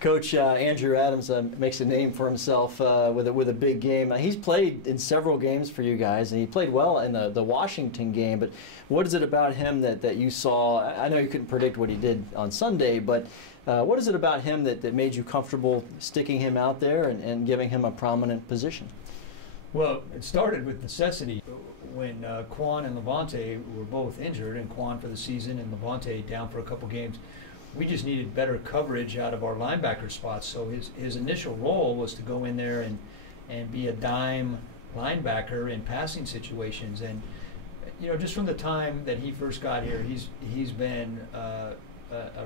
Coach Andrew Adams makes a name for himself with a big game. He's played in several games for you guys, and he played well in the Washington game. But what is it about him that you saw? I know you couldn't predict what he did on Sunday, but what is it about him that made you comfortable sticking him out there and giving him a prominent position? Well, it started with necessity. When Quan and Levante were both injured, and Quan for the season and Levante down for a couple games, we just needed better coverage out of our linebacker spots. So his initial role was to go in there and be a dime linebacker in passing situations. And just from the time that he first got here, he's been a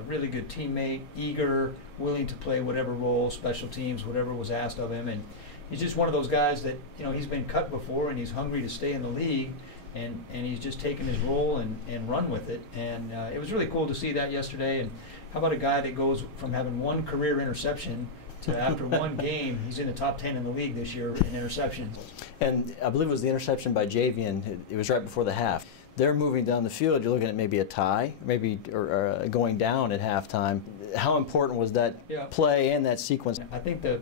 really good teammate, eager, willing to play whatever role, special teams, whatever was asked of him. And he's just one of those guys that he's been cut before, and he's hungry to stay in the league. And he's just taken his role and run with it. And it was really cool to see that yesterday. And how about a guy that goes from having one career interception to after one game, he's in the top 10 in the league this year in interceptions. And I believe it was the interception by Javian. It was right before the half. They're moving down the field. You're looking at maybe a tie, or going down at halftime. How important was that play and that sequence? I think the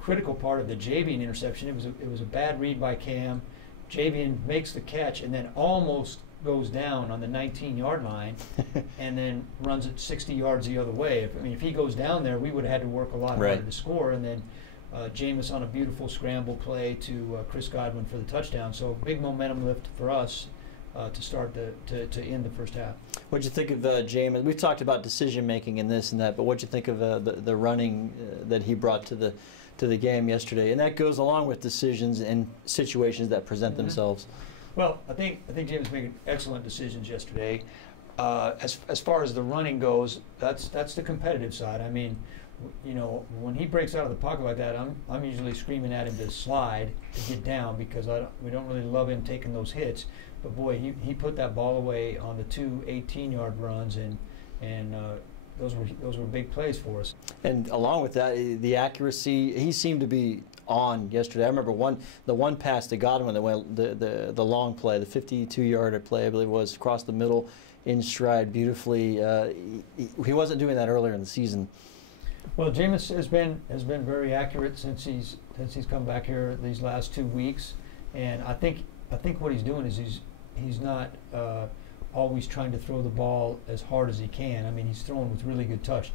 critical part of the Javian interception, it was a bad read by Cam. Javian makes the catch and then almost goes down on the 19-yard line and then runs it 60 yards the other way. If he goes down there, we would have had to work a lot harder to score. And then Jameis on a beautiful scramble play to Chris Godwin for the touchdown. So big momentum lift for us to start to end the first half. What'd you think of Jameis? We've talked about decision making and this and that, but what'd you think of the running that he brought to the game yesterday? And that goes along with decisions and situations that present themselves. Well, I think James made excellent decisions yesterday. As far as the running goes, that's the competitive side. I mean, when he breaks out of the pocket like that, I'm usually screaming at him to slide to get down because we don't really love him taking those hits. But boy, he put that ball away on the two 18-yard runs, and those were big plays for us. And along with that, the accuracy, he seemed to be on yesterday. I remember the one pass to Godwin that went the long play, the 52-yard play, I believe it was, across the middle in stride beautifully. He wasn't doing that earlier in the season. Well, Jameis has been very accurate since he's come back here these last 2 weeks, and I think what he's doing is he's not always trying to throw the ball as hard as he can. I mean, he's throwing with really good touch.